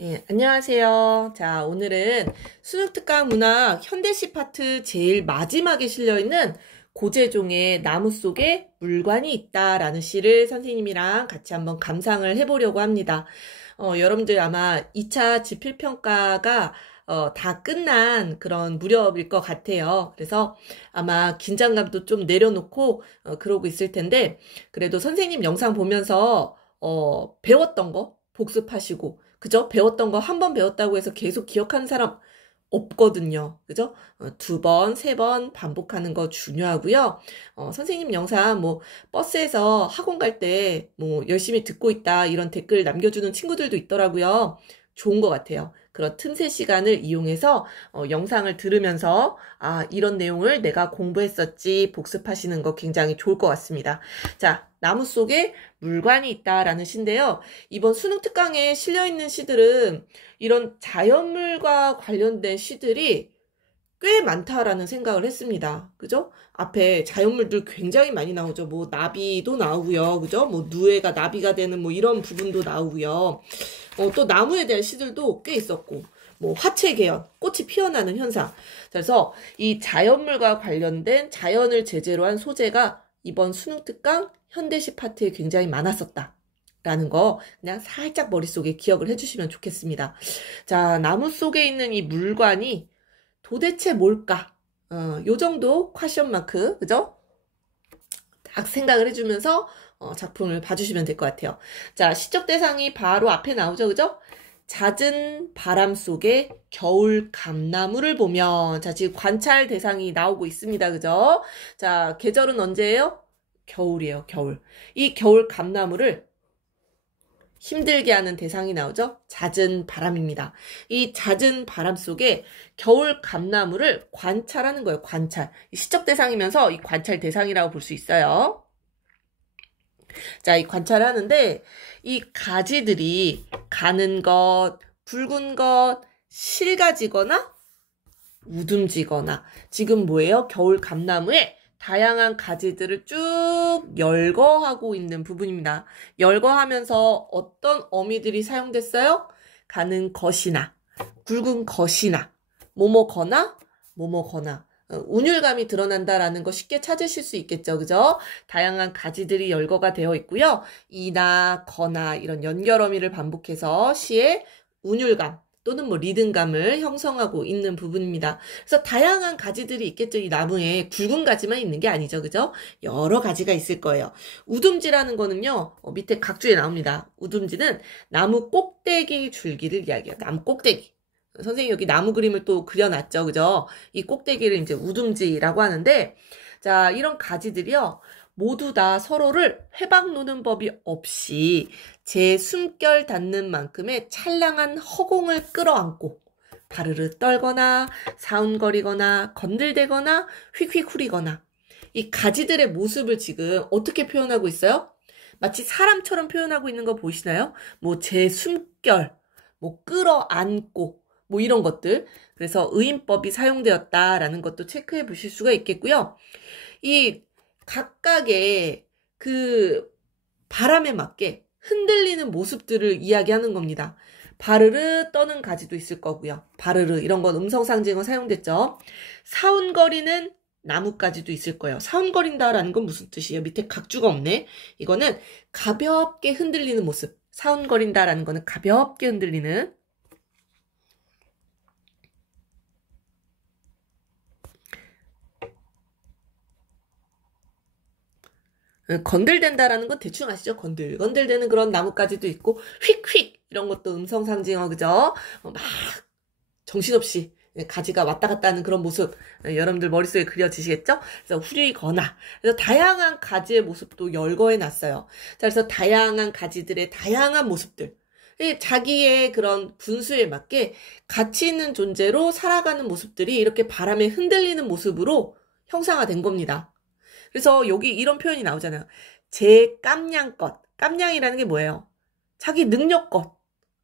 예, 안녕하세요. 자, 오늘은 수능특강 문학 현대시 파트 제일 마지막에 실려있는 고재종의 나무 속에 물관이 있다라는 시를 선생님이랑 같이 한번 감상을 해보려고 합니다. 여러분들 아마 2차 지필평가가 다 끝난 그런 무렵일 것 같아요. 그래서 아마 긴장감도 좀 내려놓고 그러고 있을 텐데, 그래도 선생님 영상 보면서 배웠던 거 복습하시고, 그죠? 배웠던 거 한 번 배웠다고 해서 계속 기억하는 사람 없거든요. 그죠? 두 번, 세 번 반복하는 거 중요하고요. 선생님 영상 뭐 버스에서 학원 갈 때 뭐 열심히 듣고 있다 이런 댓글 남겨주는 친구들도 있더라고요. 좋은 것 같아요. 그런 틈새 시간을 이용해서 영상을 들으면서 이런 내용을 내가 공부했었지 복습하시는 거 굉장히 좋을 것 같습니다. 자, 나무 속에 물관이 있다라는 시인데요. 이번 수능 특강에 실려있는 시들은 이런 자연물과 관련된 시들이 꽤 많다라는 생각을 했습니다. 그죠? 앞에 자연물들 굉장히 많이 나오죠. 뭐 나비도 나오고요. 그죠? 뭐 누에가 나비가 되는 뭐 이런 부분도 나오고요. 또 나무에 대한 시들도 꽤 있었고, 뭐 화채 개연, 꽃이 피어나는 현상. 그래서 이 자연물과 관련된 자연을 제재로 한 소재가 이번 수능 특강 현대시 파트에 굉장히 많았었다. 라는 거 그냥 살짝 머릿속에 기억을 해주시면 좋겠습니다. 자, 나무 속에 있는 이 물관이 도대체 뭘까? 요 정도 퀘션 마크, 그죠? 딱 생각을 해주면서 작품을 봐주시면 될 것 같아요. 자, 시적 대상이 바로 앞에 나오죠, 그죠? 잦은 바람 속에 겨울 감나무를 보면, 자, 지금 관찰 대상이 나오고 있습니다, 그죠? 자, 계절은 언제예요? 겨울이에요, 겨울. 이 겨울 감나무를 힘들게 하는 대상이 나오죠? 잦은 바람입니다. 이 잦은 바람 속에 겨울 감나무를 관찰하는 거예요. 관찰. 시적 대상이면서 이 관찰 대상이라고 볼 수 있어요. 자, 이 관찰하는데 이 가지들이 가는 것, 굵은 것, 실가지거나 우듬지거나 지금 뭐예요? 겨울 감나무에 다양한 가지들을 쭉 열거하고 있는 부분입니다. 열거하면서 어떤 어미들이 사용됐어요? 가는 것이나 굵은 것이나 뭐뭐거나 뭐뭐거나 운율감이 드러난다라는 거 쉽게 찾으실 수 있겠죠. 그죠? 다양한 가지들이 열거가 되어 있고요. 이나 거나 이런 연결 어미를 반복해서 시의 운율감 또는 뭐 리듬감을 형성하고 있는 부분입니다. 그래서 다양한 가지들이 있겠죠. 이 나무에 굵은 가지만 있는 게 아니죠. 그죠? 여러 가지가 있을 거예요. 우듬지라는 거는요. 밑에 각주에 나옵니다. 우듬지는 나무 꼭대기 줄기를 이야기해요. 나무 꼭대기. 선생님 여기 나무 그림을 또 그려놨죠. 그죠? 이 꼭대기를 이제 우듬지라고 하는데, 자, 이런 가지들이요. 모두 다 서로를 회방 노는 법이 없이 제 숨결 닿는 만큼의 찰랑한 허공을 끌어안고 바르르 떨거나 사운거리거나 건들대거나 휙휙 후리거나 이 가지들의 모습을 지금 어떻게 표현하고 있어요? 마치 사람처럼 표현하고 있는 거 보이시나요? 뭐 제 숨결, 뭐 끌어안고 뭐 이런 것들. 그래서 의인법이 사용되었다라는 것도 체크해 보실 수가 있겠고요. 이 각각의 그 바람에 맞게 흔들리는 모습들을 이야기하는 겁니다. 바르르 떠는 가지도 있을 거고요. 바르르 이런 건 음성상징어 사용됐죠. 사운거리는 나뭇가지도 있을 거예요. 사운거린다라는 건 무슨 뜻이에요? 밑에 각주가 없네. 이거는 가볍게 흔들리는 모습. 사운거린다라는 거는 가볍게 흔들리는. 건들댄다라는 건 대충 아시죠? 건들대는 그런 나뭇가지도 있고 휙휙 이런 것도 음성상징어 그죠? 막 정신없이 가지가 왔다 갔다 하는 그런 모습 여러분들 머릿속에 그려지시겠죠? 그래서 후리거나 그래서 다양한 가지의 모습도 열거해 놨어요. 자, 그래서 다양한 가지들의 다양한 모습들 자기의 그런 분수에 맞게 가치 있는 존재로 살아가는 모습들이 이렇게 바람에 흔들리는 모습으로 형상화된 겁니다. 그래서 여기 이런 표현이 나오잖아요. 제 깜냥껏. 깜냥이라는 게 뭐예요? 자기 능력껏.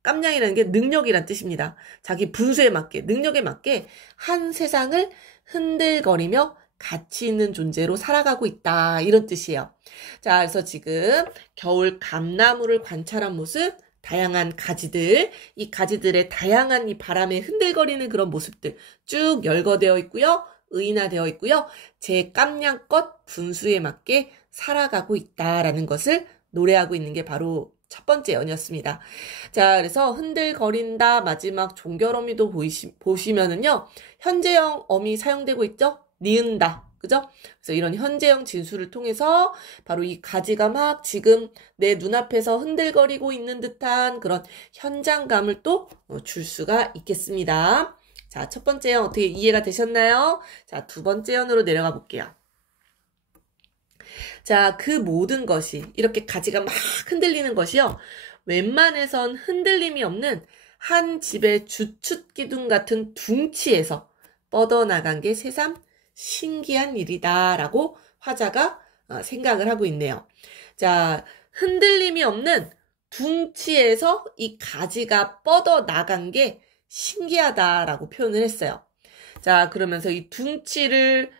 깜냥이라는 게 능력이란 뜻입니다. 자기 분수에 맞게, 능력에 맞게 한 세상을 흔들거리며 가치 있는 존재로 살아가고 있다. 이런 뜻이에요. 자, 그래서 지금 겨울 감나무를 관찰한 모습, 다양한 가지들, 이 가지들의 다양한 이 바람에 흔들거리는 그런 모습들 쭉 열거되어 있고요. 의인화되어 있고요. 제 깜냥껏 분수에 맞게 살아가고 있다라는 것을 노래하고 있는 게 바로 첫 번째 연이었습니다. 자, 그래서 흔들거린다 마지막 종결어미도 보시면은요. 현재형 어미 사용되고 있죠? 니은다. 그죠? 그래서 이런 현재형 진수를 통해서 바로 이 가지가 막 지금 내 눈앞에서 흔들거리고 있는 듯한 그런 현장감을 또 줄 수가 있겠습니다. 자, 첫 번째 연 어떻게 이해가 되셨나요? 자, 두 번째 연으로 내려가 볼게요. 자, 그 모든 것이 이렇게 가지가 막 흔들리는 것이요. 웬만해선 흔들림이 없는 한 집의 주춧기둥 같은 둥치에서 뻗어나간 게 새삼 신기한 일이다라고 화자가 생각을 하고 있네요. 자, 흔들림이 없는 둥치에서 이 가지가 뻗어나간 게 신기하다라고 표현을 했어요. 자, 그러면서 이 둥치를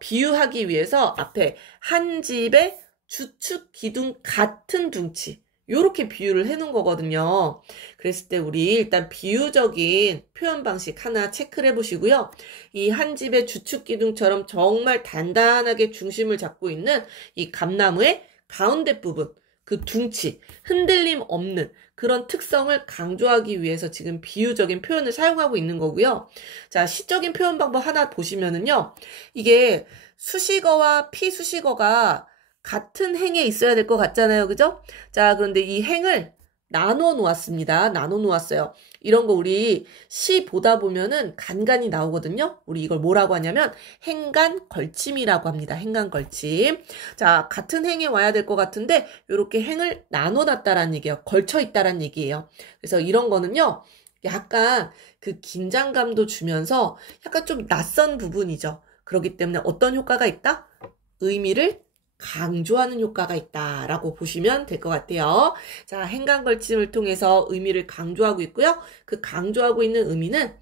비유하기 위해서 앞에 한 집의 주축 기둥 같은 둥치 요렇게 비유를 해놓은 거거든요. 그랬을 때 우리 일단 비유적인 표현 방식 하나 체크를 해보시고요. 이 한 집의 주축 기둥처럼 정말 단단하게 중심을 잡고 있는 이 감나무의 가운데 부분 그 둥치 흔들림 없는 그런 특성을 강조하기 위해서 지금 비유적인 표현을 사용하고 있는 거고요. 자, 시적인 표현 방법 하나 보시면은요. 이게 수식어와 피수식어가 같은 행에 있어야 될 것 같잖아요. 그죠? 자, 그런데 이 행을 나눠 놓았습니다. 나눠 놓았어요. 이런 거 우리 시 보다 보면은 간간이 나오거든요. 우리 이걸 뭐라고 하냐면 행간 걸침이라고 합니다. 행간 걸침. 자, 같은 행에 와야 될 것 같은데 이렇게 행을 나눠 놨다라는 얘기예요. 걸쳐 있다라는 얘기예요. 그래서 이런 거는요. 약간 그 긴장감도 주면서 약간 좀 낯선 부분이죠. 그렇기 때문에 어떤 효과가 있다? 의미를 강조하는 효과가 있다라고 보시면 될 것 같아요. 자, 행간걸침을 통해서 의미를 강조하고 있고요. 그 강조하고 있는 의미는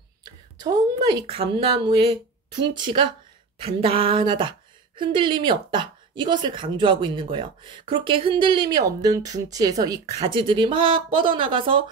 정말 이 감나무의 둥치가 단단하다. 흔들림이 없다. 이것을 강조하고 있는 거예요. 그렇게 흔들림이 없는 둥치에서 이 가지들이 막 뻗어나가서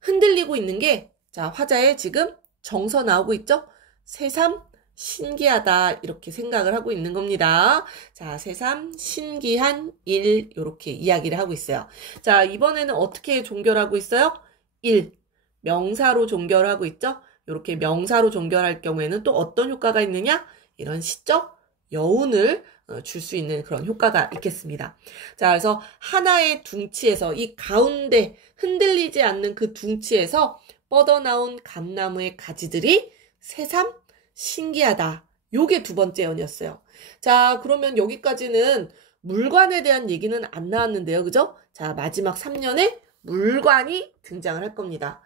흔들리고 있는 게 자, 화자에 지금 정서 나오고 있죠? 새삼 신기하다 이렇게 생각을 하고 있는 겁니다. 자, 새삼 신기한 일 이렇게 이야기를 하고 있어요. 자, 이번에는 어떻게 종결하고 있어요? 1. 명사로 종결하고 있죠? 이렇게 명사로 종결할 경우에는 또 어떤 효과가 있느냐? 이런 시적 여운을 줄 수 있는 그런 효과가 있겠습니다. 자, 그래서 하나의 둥치에서 이 가운데 흔들리지 않는 그 둥치에서 뻗어나온 감나무의 가지들이 새삼 신기하다. 요게 두 번째 연이었어요. 자, 그러면 여기까지는 물관에 대한 얘기는 안 나왔는데요. 그죠? 자, 마지막 3년에 물관이 등장을 할 겁니다.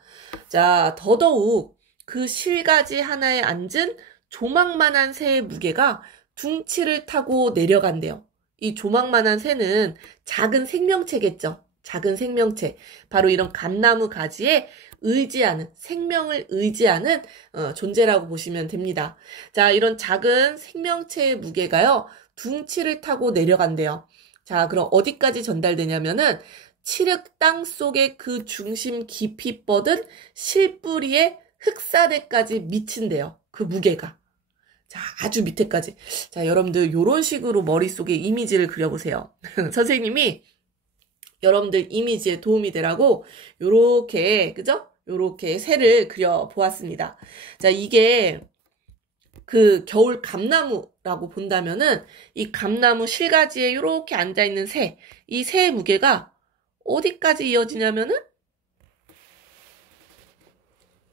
자, 더더욱 그 실가지 하나에 앉은 조망만한 새의 무게가 둥치를 타고 내려간대요. 이 조망만한 새는 작은 생명체겠죠. 작은 생명체. 바로 이런 감나무 가지에 의지하는, 생명을 의지하는 존재라고 보시면 됩니다. 자, 이런 작은 생명체의 무게가요, 둥치를 타고 내려간대요. 자, 그럼 어디까지 전달되냐면은 칠흑 땅 속의 그 중심 깊이 뻗은 실뿌리의 흙사대까지 미친대요. 그 무게가. 자, 아주 밑에까지. 자, 여러분들 요런 식으로 머릿속에 이미지를 그려보세요. 선생님이 여러분들 이미지에 도움이 되라고 요렇게, 그죠? 요렇게 새를 그려 보았습니다. 자, 이게 그 겨울 감나무라고 본다면은 이 감나무 실가지에 요렇게 앉아있는 새, 이 새의 무게가 어디까지 이어지냐면은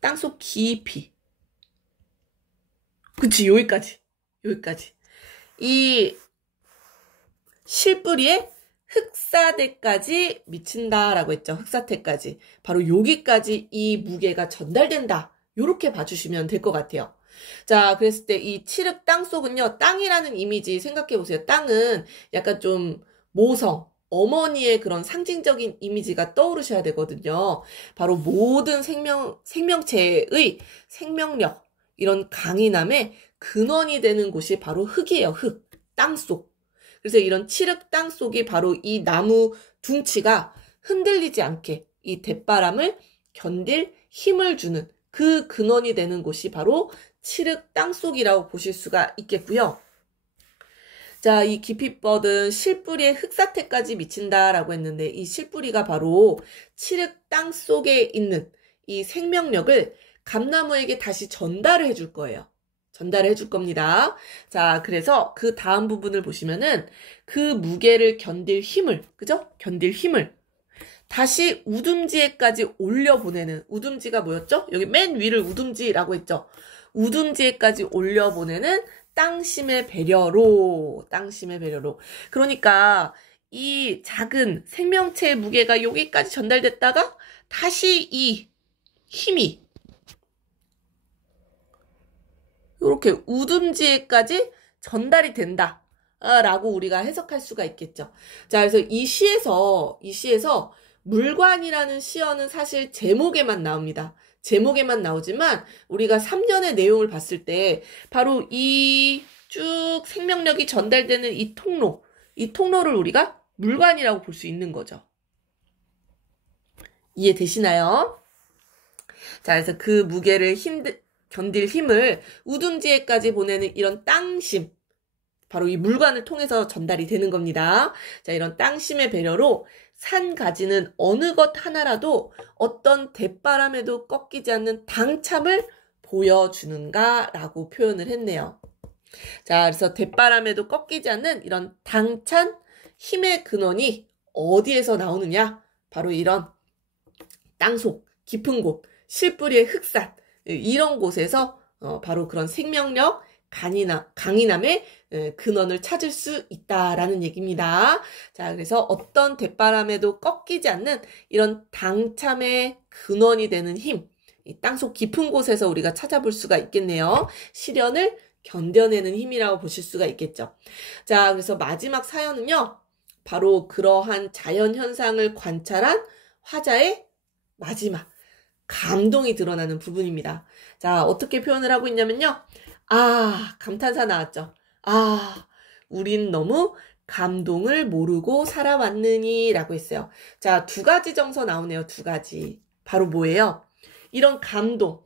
땅속 깊이. 그치, 여기까지. 여기까지. 이 실뿌리에 흑사대까지 미친다라고 했죠. 흑사태까지. 바로 여기까지 이 무게가 전달된다. 요렇게 봐주시면 될 것 같아요. 자, 그랬을 때 이 칠흑 땅속은요. 땅이라는 이미지 생각해보세요. 땅은 약간 좀 모성, 어머니의 그런 상징적인 이미지가 떠오르셔야 되거든요. 바로 모든 생명체의 생명력, 이런 강인함의 근원이 되는 곳이 바로 흙이에요. 흙, 땅속. 그래서 이런 칠흑 땅속이 바로 이 나무 둥치가 흔들리지 않게 이 대바람을 견딜 힘을 주는 그 근원이 되는 곳이 바로 칠흑 땅속이라고 보실 수가 있겠고요. 자, 이 깊이 뻗은 실뿌리의 흙사태까지 미친다라고 했는데 이 실뿌리가 바로 칠흑 땅속에 있는 이 생명력을 감나무에게 다시 전달을 해줄 거예요. 전달을 해줄 겁니다. 자, 그래서 그 다음 부분을 보시면은 그 무게를 견딜 힘을, 그죠? 견딜 힘을 다시 우둔지에까지 올려보내는, 우둔지가 뭐였죠? 여기 맨 위를 우둔지라고 했죠? 우둔지에까지 올려보내는 땅심의 배려로, 땅심의 배려로. 그러니까 이 작은 생명체의 무게가 여기까지 전달됐다가 다시 이 힘이 이렇게 우둔지에까지 전달이 된다. 라고 우리가 해석할 수가 있겠죠. 자, 그래서 이 시에서 물관이라는 시어는 사실 제목에만 나옵니다. 제목에만 나오지만 우리가 3년의 내용을 봤을 때 바로 이 쭉 생명력이 전달되는 이 통로를 우리가 물관이라고 볼 수 있는 거죠. 이해되시나요? 자, 그래서 그 무게를 견딜 힘을 우둔지에까지 보내는 이런 땅심, 바로 이 물관을 통해서 전달이 되는 겁니다. 자, 이런 땅심의 배려로 산 가지는 어느 것 하나라도 어떤 대바람에도 꺾이지 않는 당참을 보여주는가라고 표현을 했네요. 자, 그래서 대바람에도 꺾이지 않는 이런 당찬 힘의 근원이 어디에서 나오느냐? 바로 이런 땅속, 깊은 곳, 실뿌리의 흑산, 이런 곳에서 바로 그런 생명력, 강인함의 근원을 찾을 수 있다라는 얘기입니다. 자, 그래서 어떤 대바람에도 꺾이지 않는 이런 당참의 근원이 되는 힘, 이 땅속 깊은 곳에서 우리가 찾아볼 수가 있겠네요. 시련을 견뎌내는 힘이라고 보실 수가 있겠죠. 자, 그래서 마지막 사연은요, 바로 그러한 자연 현상을 관찰한 화자의 마지막 감동이 드러나는 부분입니다. 자, 어떻게 표현을 하고 있냐면요. 감탄사 나왔죠. 우린 너무 감동을 모르고 살아왔느니 라고 했어요. 자, 두 가지 정서 나오네요. 두 가지. 바로 뭐예요? 이런 감동.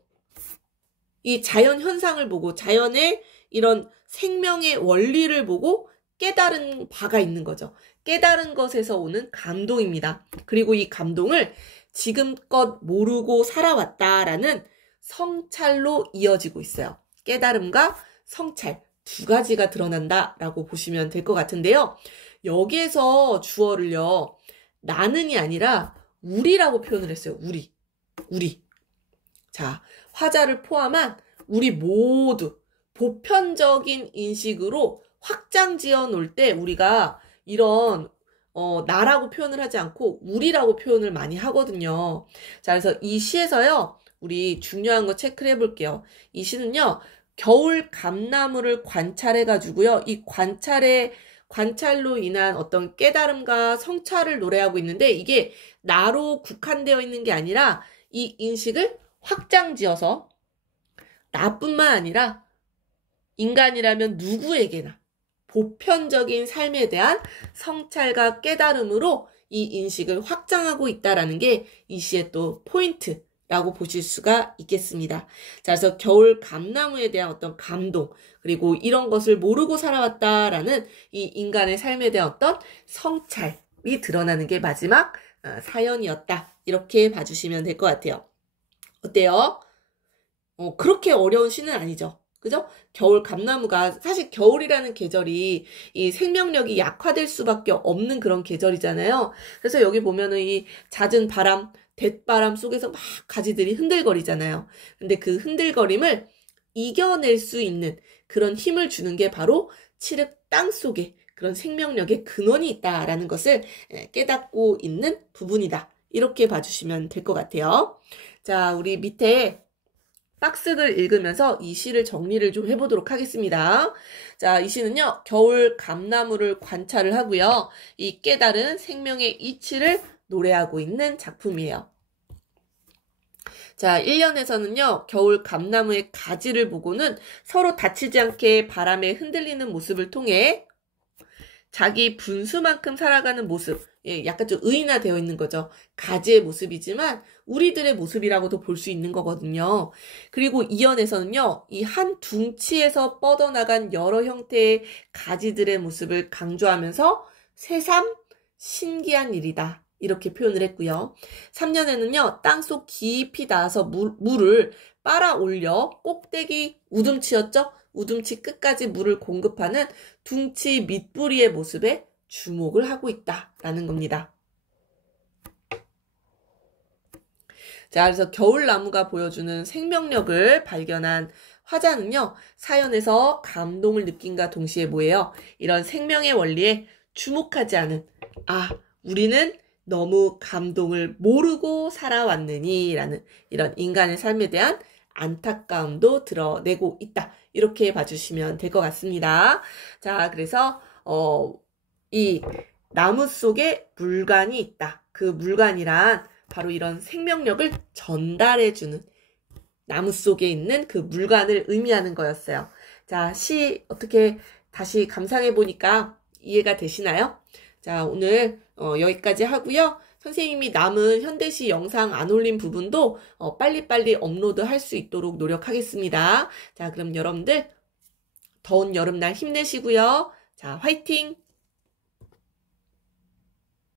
이 자연 현상을 보고 자연의 이런 생명의 원리를 보고 깨달은 바가 있는 거죠. 깨달은 것에서 오는 감동입니다. 그리고 이 감동을 지금껏 모르고 살아왔다라는 성찰로 이어지고 있어요. 깨달음과 성찰 두 가지가 드러난다라고 보시면 될 것 같은데요. 여기에서 주어를요. 나는이 아니라 우리라고 표현을 했어요. 우리. 자, 화자를 포함한 우리 모두 보편적인 인식으로 확장 지어 놓을 때 우리가 이런 나라고 표현을 하지 않고 우리라고 표현을 많이 하거든요. 자, 그래서 이 시에서요. 우리 중요한 거 체크를 해볼게요. 이 시는요. 겨울 감나무를 관찰해가지고요. 이 관찰로 인한 어떤 깨달음과 성찰을 노래하고 있는데 이게 나로 국한되어 있는 게 아니라 이 인식을 확장지어서 나뿐만 아니라 인간이라면 누구에게나 보편적인 삶에 대한 성찰과 깨달음으로 이 인식을 확장하고 있다라는 게 이 시의 또 포인트라고 보실 수가 있겠습니다. 자, 그래서 겨울 감나무에 대한 어떤 감동, 그리고 이런 것을 모르고 살아왔다라는 이 인간의 삶에 대한 어떤 성찰이 드러나는 게 마지막 사연이었다. 이렇게 봐주시면 될 것 같아요. 어때요? 그렇게 어려운 시는 아니죠. 그죠? 겨울 감나무가 사실 겨울이라는 계절이 이 생명력이 약화될 수밖에 없는 그런 계절이잖아요. 그래서 여기 보면은 이 잦은 바람, 대바람 속에서 막 가지들이 흔들거리잖아요. 근데 그 흔들거림을 이겨낼 수 있는 그런 힘을 주는 게 바로 칠흑 땅 속에 그런 생명력의 근원이 있다라는 것을 깨닫고 있는 부분이다. 이렇게 봐주시면 될 것 같아요. 자, 우리 밑에 박스를 읽으면서 이 시를 정리를 좀 해보도록 하겠습니다. 자, 이 시는요, 겨울 감나무를 관찰을 하고요. 이 깨달은 생명의 이치를 노래하고 있는 작품이에요. 자, 1년에서는요, 겨울 감나무의 가지를 보고는 서로 다치지 않게 바람에 흔들리는 모습을 통해 자기 분수만큼 살아가는 모습, 예, 약간 좀 의인화되어 있는 거죠. 가지의 모습이지만 우리들의 모습이라고도 볼 수 있는 거거든요. 그리고 이연에서는요, 이 한 둥치에서 뻗어나간 여러 형태의 가지들의 모습을 강조하면서 새삼 신기한 일이다, 이렇게 표현을 했고요. 3년에는요, 땅속 깊이 닿아서 물을 빨아 올려 꼭대기 우둠치였죠? 우둠치 끝까지 물을 공급하는 둥치 밑부리의 모습에 주목을 하고 있다라는 겁니다. 자, 그래서 겨울나무가 보여주는 생명력을 발견한 화자는요, 사연에서 감동을 느낀과 동시에 뭐예요? 이런 생명의 원리에 주목하지 않은, 우리는 너무 감동을 모르고 살아왔느니 라는 이런 인간의 삶에 대한 안타까움도 드러내고 있다, 이렇게 봐주시면 될 것 같습니다. 자, 그래서 이 나무 속에 물관이 있다. 그 물관이란 바로 이런 생명력을 전달해주는, 나무 속에 있는 그 물관을 의미하는 거였어요. 자, 시 어떻게 다시 감상해 보니까 이해가 되시나요? 자, 오늘 여기까지 하고요. 선생님이 남은 현대시 영상 안 올린 부분도 빨리빨리 업로드 할 수 있도록 노력하겠습니다. 자, 그럼 여러분들 더운 여름날 힘내시고요. 자, 화이팅!